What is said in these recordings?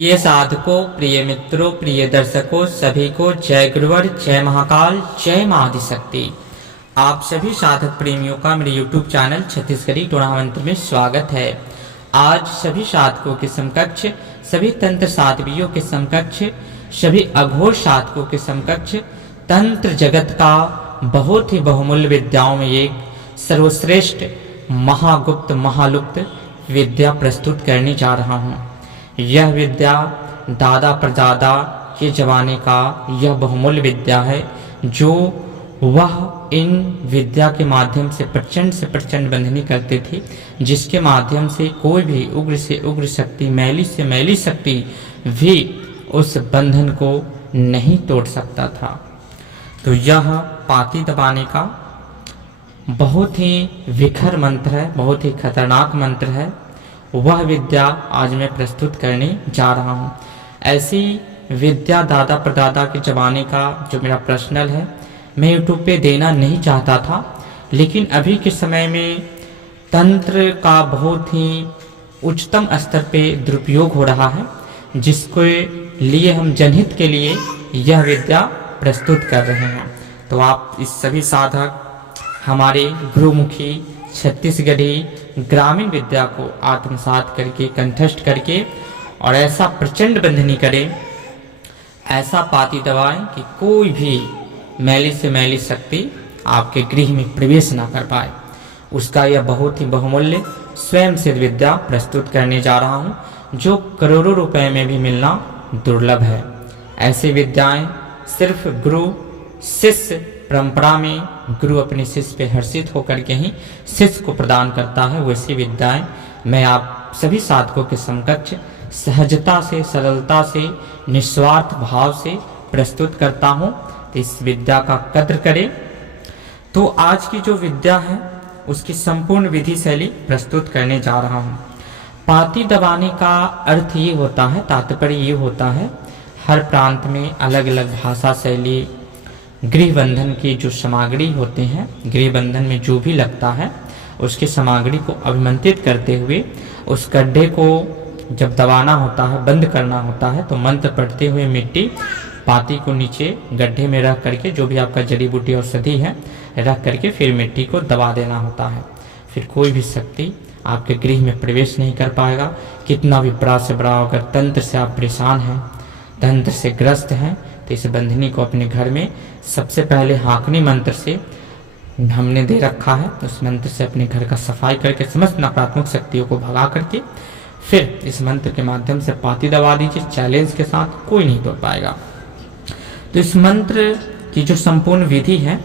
प्रिय साधकों, प्रिय मित्रों, प्रिय दर्शकों, सभी को जय गुरुवर, जय महाकाल, जय मां आदिशक्ति। आप सभी साधक प्रेमियों का मेरे YouTube चैनल छत्तीसगढ़ी टूर्नामेंट में स्वागत है। आज सभी साधकों के समकक्ष, सभी तंत्र साध्वियों के समकक्ष, सभी अघोर साधकों के समकक्ष तंत्र जगत का बहुत ही बहुमूल्य विद्याओं में एक सर्वश्रेष्ठ महागुप्त महालुप्त विद्या प्रस्तुत करने जा रहा हूँ। यह विद्या दादा परदादा के जमाने का यह बहुमूल्य विद्या है, जो वह इन विद्या के माध्यम से प्रचंड बंधनी करते थे, जिसके माध्यम से कोई भी उग्र से उग्र शक्ति, मैली से मैली शक्ति भी उस बंधन को नहीं तोड़ सकता था। तो यह पाती दबाने का बहुत ही विखर मंत्र है, बहुत ही खतरनाक मंत्र है। वह विद्या आज मैं प्रस्तुत करने जा रहा हूँ। ऐसी विद्या दादा परदादा के ज़माने का जो मेरा पर्सनल है, मैं यूट्यूब पे देना नहीं चाहता था, लेकिन अभी के समय में तंत्र का बहुत ही उच्चतम स्तर पे दुरुपयोग हो रहा है, जिसके लिए हम जनहित के लिए यह विद्या प्रस्तुत कर रहे हैं। तो आप इस सभी साधक हमारे गुरुमुखी छत्तीसगढ़ी ग्रामीण विद्या को आत्मसात करके, कंठस्थ करके और ऐसा प्रचंड बंधनी करें, ऐसा पाती दबाएं कि कोई भी मैली से मैली शक्ति आपके गृह में प्रवेश ना कर पाए। उसका यह बहुत ही बहुमूल्य स्वयं सिद्ध विद्या प्रस्तुत करने जा रहा हूँ, जो करोड़ों रुपए में भी मिलना दुर्लभ है। ऐसी विद्याएं सिर्फ गुरु शिष्य परंपरा में गुरु अपने शिष्य पे हर्षित होकर के ही शिष्य को प्रदान करता है। वैसी विद्याएं मैं आप सभी साधकों के समकक्ष सहजता से, सरलता से, निस्वार्थ भाव से प्रस्तुत करता हूँ। तो इस विद्या का कद्र करें। तो आज की जो विद्या है उसकी संपूर्ण विधि शैली प्रस्तुत करने जा रहा हूँ। पाती दबाने का अर्थ ये होता है, तात्पर्य ये होता है, हर प्रांत में अलग अलग भाषा शैली, गृह बंधन की जो सामग्री होते हैं, गृह बंधन में जो भी लगता है उसकी सामग्री को अभिमंत्रित करते हुए उस गड्ढे को जब दबाना होता है, बंद करना होता है, तो मंत्र पढ़ते हुए मिट्टी पाती को नीचे गड्ढे में रख करके, जो भी आपका जड़ी बूटी औषधि है रख करके फिर मिट्टी को दबा देना होता है। फिर कोई भी शक्ति आपके गृह में प्रवेश नहीं कर पाएगा। कितना भी बड़ा से बड़ा, अगर तंत्र से आप परेशान हैं, तंत्र से ग्रस्त हैं, तो इस बंधनी को अपने घर में सबसे पहले हाकनी मंत्र से हमने दे रखा है, उस मंत्र से अपने घर का सफाई करके समस्त नकारात्मक शक्तियों को भगा करके फिर इस मंत्र के माध्यम से पाती दबा दीजिए। चैलेंज के साथ कोई नहीं तोड़ पाएगा। तो इस मंत्र की जो संपूर्ण विधि है,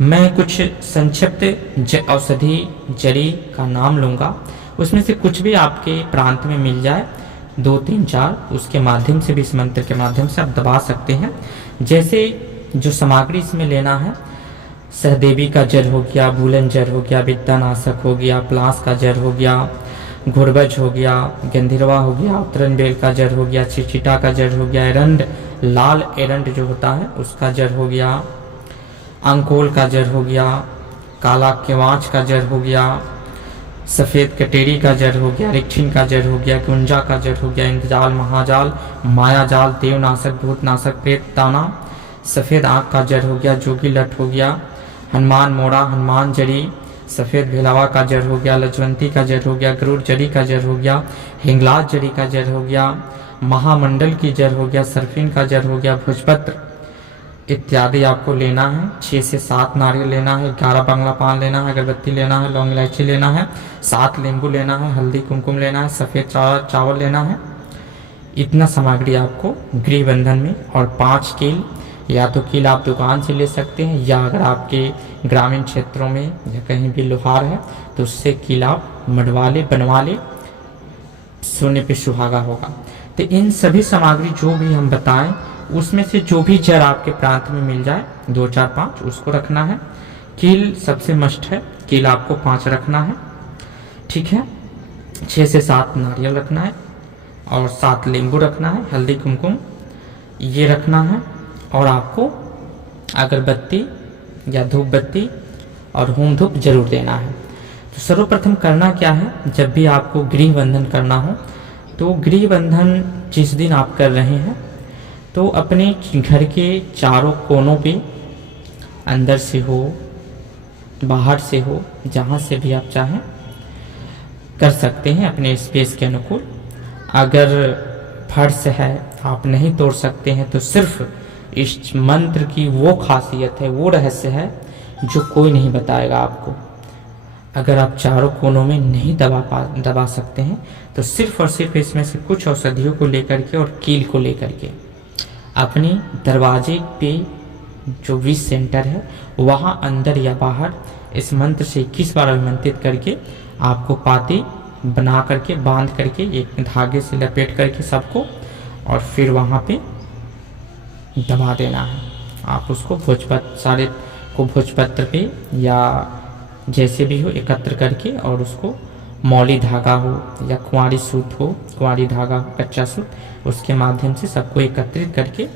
मैं कुछ संक्षिप्त औषधि जड़ी का नाम लूँगा, उसमें से कुछ भी आपके प्रांत में मिल जाए, 2 3 4, उसके माध्यम से भी, इस मंत्र के माध्यम से आप दबा सकते हैं। जैसे जो सामग्री इसमें लेना है, सहदेवी का जड़ हो गया, भूलन जड़ हो गया, विद्यानाशक हो गया, प्लास का जड़ हो गया, घुरबज हो गया, गंधीरवा हो गया, उत्तरन बेल का जड़ हो गया, चिचिटा का जड़ हो गया, एरंड, लाल एरंड जो होता है उसका जड़ हो गया, अंकोल का जड़ हो गया, काला केवाच का जड़ हो गया, सफ़ेद कटेरी का जड़ हो गया, रिक्ठिन का जड़ हो गया, कुंजा का जड़ हो गया, इंद्रजाल, महाजाल, मायाजाल, देवनाशक, भूतनाशक, प्रेत ताना, सफ़ेद आँख का जड़ हो गया, जोगी लट हो गया, हनुमान मोड़ा, हनुमान जड़ी, सफ़ेद भेलावा का जड़ हो गया, लजवंती का जड़ हो गया, गरुड़ जड़ी का जड़ हो गया, हिंगलाज जड़ी का जड़ हो गया, महामंडल की जड़ हो गया, सरफिन का जड़ हो गया, भोजपत्र इत्यादि आपको लेना है। 6 से 7 नारियल लेना है, 11 बंगला पान लेना है, अगरबत्ती लेना है, लौंग इलायची लेना है, 7 नींबू लेना है, हल्दी कुमकुम लेना है, सफ़ेद चावल लेना है। इतना सामग्री आपको गृह बंधन में, और 5 कील, या तो कील आप दुकान से ले सकते हैं, या अगर आपके ग्रामीण क्षेत्रों में या कहीं भी लोहार है तो उससे कील आप मढ़वा ले, बनवा ले, सोने पे सुहागा होगा। तो इन सभी सामग्री जो भी हम बताएं, उसमें से जो भी जड़ आपके प्रांत में मिल जाए, 2 4 5 उसको रखना है। कील सबसे मस्ट है, कील आपको 5 रखना है, ठीक है। 6 से 7 नारियल रखना है, और 7 नींबू रखना है, हल्दी कुमकुम ये रखना है, और आपको अगरबत्ती या धूप बत्ती और होम धूप जरूर देना है। तो सर्वप्रथम करना क्या है, जब भी आपको गृह बंधन करना हो, तो गृह बंधन जिस दिन आप कर रहे हैं तो अपने घर के चारों कोनों पे, अंदर से हो बाहर से हो, जहाँ से भी आप चाहें कर सकते हैं अपने स्पेस के अनुकूल। अगर फर्श है आप नहीं तोड़ सकते हैं तो सिर्फ इस मंत्र की वो खासियत है, वो रहस्य है जो कोई नहीं बताएगा आपको। अगर आप चारों कोनों में नहीं दबा सकते हैं तो सिर्फ और सिर्फ इसमें से कुछ औषधियों को लेकर के और कील को लेकर के अपने दरवाजे पे जो विष सेंटर है वहाँ अंदर या बाहर इस मंत्र से 21 बार अभिमंत्रित करके आपको पाती बना करके बांध करके एक धागे से लपेट करके सबको, और फिर वहाँ पे दबा देना है। आप उसको भोजपत्र सारे को भोजपत्र पे या जैसे भी हो एकत्र करके, और उसको मौली धागा हो या कुंवारी सूत हो, कुंवारी धागा कच्चा सूत, उसके माध्यम से सबको एकत्रित करके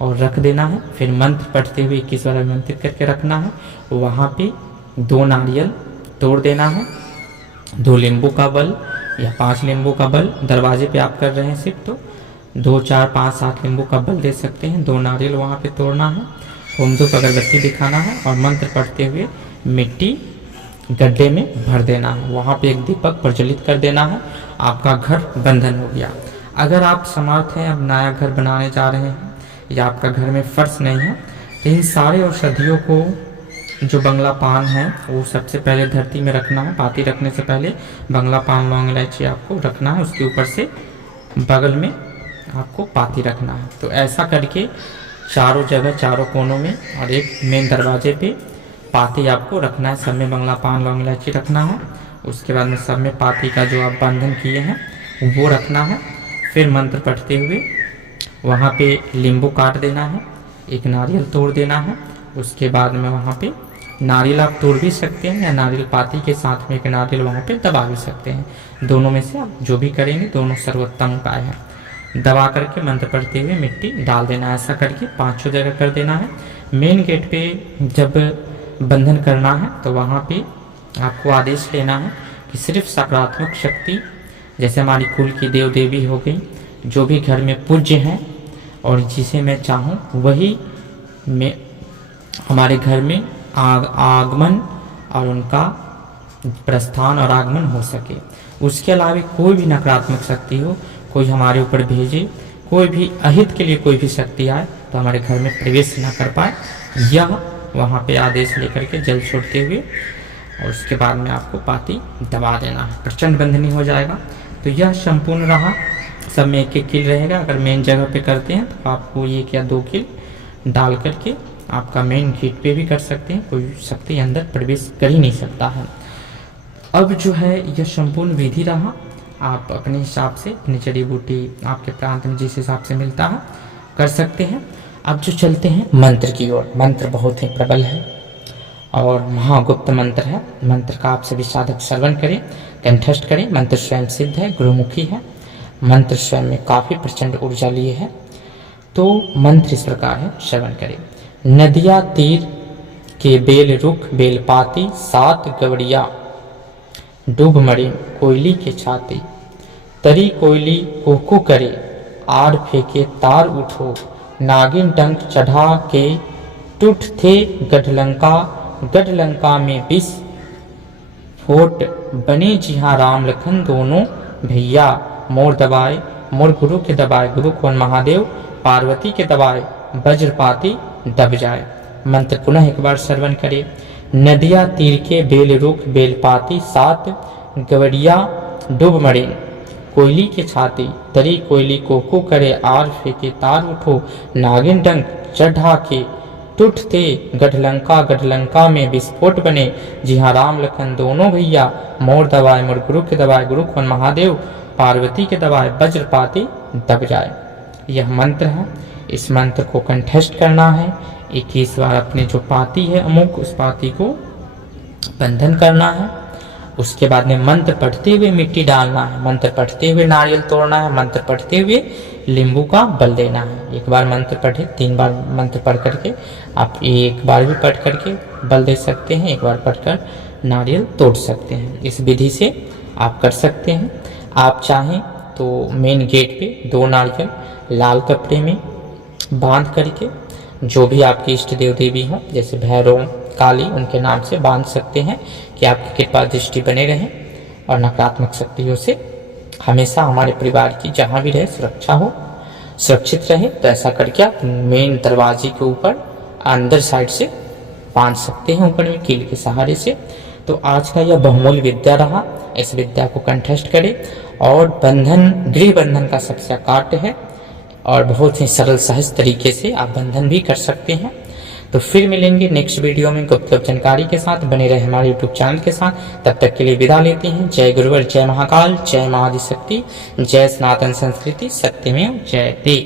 और रख देना है। फिर मंत्र पढ़ते हुए 21 बार अभिमंत्रित करके रखना है। वहाँ पे 2 नारियल तोड़ देना है, 2 नींबू का बल या 5 नींबू का बल, दरवाजे पे आप कर रहे हैं सिर्फ तो 2, 4, 5, 7 नींबू का बल दे सकते हैं। 2 नारियल वहाँ पे तोड़ना है, होम धूप अगरबत्ती दिखाना है और मंत्र पढ़ते हुए मिट्टी गड्ढे में भर देना है। वहाँ पे एक दीपक प्रज्वलित कर देना है। आपका घर बंधन हो गया। अगर आप समर्थ हैं, अब नया घर बनाने जा रहे हैं या आपका घर में फर्श नहीं है, तो इन सारे औषधियों को जो बंगला पान है वो सबसे पहले धरती में रखना है। पाती रखने से पहले बंगला पान लौंग इलायची आपको रखना है, उसके ऊपर से बगल में आपको पाती रखना है। तो ऐसा करके चारों जगह, चारों कोनों में और एक मेन दरवाजे पे पाती आपको रखना है। सब में बंगला पान लौंग इलायची रखना है। उसके बाद में सब में पाती का जो आप बंधन किए हैं वो रखना है। फिर मंत्र पढ़ते हुए वहाँ पे नींबू काट देना है, एक नारियल तोड़ देना है। उसके बाद में वहाँ पे नारियल आप तोड़ भी सकते हैं या नारियल पाती के साथ में एक नारियल वहाँ पे दबा भी सकते हैं। दोनों में से आप जो भी करेंगे दोनों सर्वोत्तम उपाय है। दबा करके मंत्र पढ़ते हुए मिट्टी डाल देना है। ऐसा करके 5 जगह कर देना है। मेन गेट पे जब बंधन करना है तो वहाँ पे आपको आदेश लेना है कि सिर्फ सकारात्मक शक्ति, जैसे हमारी कुल की देव देवी हो गई, जो भी घर में पूज्य हैं और जिसे मैं चाहूँ वही मैं हमारे घर में आगमन और उनका प्रस्थान और आगमन हो सके। उसके अलावा कोई भी नकारात्मक शक्ति हो, कोई हमारे ऊपर भेजे, कोई भी अहित के लिए कोई भी शक्ति आए तो हमारे घर में प्रवेश ना कर पाए, यह वहाँ पे आदेश लेकर के जल छोड़ते हुए और उसके बाद में आपको पाती दबा देना है। प्रचंड बंधनी हो जाएगा। तो यह संपूर्ण रहा। सब में 1-1 कील रहेगा। अगर मेन जगह पे करते हैं तो आपको 1 या 2 कील डाल करके आपका मेन गेट पे भी कर सकते हैं। कोई शक्ति अंदर प्रवेश कर ही नहीं सकता है। अब जो है यह संपूर्ण विधि रहा। आप अपने हिसाब से अपनी जड़ी बूटी आपके प्रांत में जिस हिसाब से मिलता है कर सकते हैं। अब जो चलते हैं मंत्र की ओर। मंत्र बहुत ही प्रबल है और महागुप्त मंत्र है। मंत्र का आप सभी साधक श्रवण करें, कंठस्थ करें। मंत्र स्वयं सिद्ध है, गुरुमुखी है। मंत्र स्वयं में काफ़ी प्रचंड ऊर्जा लिए है। तो मंत्र इस प्रकार है, श्रवण करें। नदिया तीर के बेल रुख बेलपाती, 7 गवड़िया डूब मरे कोयली के छाती। तरी कोयली कुहकू करे, आड़ फेंके तार उठो। नागिन डंक चढ़ा के टूट थे गढ़लंका, गढ़लंका में विष फोट बने जिहाँ राम लखन दोनों भैया। मोर दबाए मोर गुरु के दबाए, गुरु कौन महादेव, पार्वती के दबाए वज्रपाती दब जाए। मंत्र पुनः एक बार श्रवण करे। नदिया तीर के बेल रुख बेलपाती, 7 गवड़िया डूब मरे कोयली के छाती। तरी कोयली कोको करे, आर फेंके तार उठो। नागिन डंक चढ़ा के टूट थे गढ़लंका, गढ़लंका में विस्फोट बने जिहाँ राम लखन दोनों भैया। मोर दबाए मोर गुरु के दबाए, गुरु कौन महादेव, पार्वती के दबाए वज्रपाती दब जाए। यह मंत्र है। इस मंत्र को कंठस्थ करना है। 21 बार अपने जो पाती है अमुक, उस पाती को बंधन करना है। उसके बाद में मंत्र पढ़ते हुए मिट्टी डालना है, मंत्र पढ़ते हुए नारियल तोड़ना है, मंत्र पढ़ते हुए नींबू का बल देना है। एक बार मंत्र पढ़े, 3 बार मंत्र पढ़ करके आप एक बार भी पढ़ करके बल दे सकते हैं, एक बार पढ़कर नारियल तोड़ सकते हैं। इस विधि से आप कर सकते हैं। आप चाहें तो मेन गेट पे 2 नारियल लाल कपड़े में बांध करके, जो भी आपके इष्ट देव देवी हों जैसे भैरव काली, उनके नाम से बांध सकते हैं कि आपकी कृपा दृष्टि बने रहे और नकारात्मक शक्तियों से हमेशा हमारे परिवार की जहाँ भी रहे सुरक्षा हो, सुरक्षित रहे। तो ऐसा करके आप मेन दरवाजे के ऊपर अंदर साइड से बांध सकते हैं, ऊपर में कील के सहारे से। तो आज का यह बहुमूल्य विद्या रहा, इस विद्या को कंठस्थ करें। और बंधन गृह बंधन का सबसे काट है और बहुत ही सरल सहज तरीके से आप बंधन भी कर सकते हैं। तो फिर मिलेंगे नेक्स्ट वीडियो में गुप्त जानकारी के साथ। बने रहे हमारे यूट्यूब चैनल के साथ। तब तक के लिए विदा लेते हैं। जय गुरुवर, जय महाकाल, जय महाआदिशक्ति, जय सनातन संस्कृति, सत्यमेव जयते।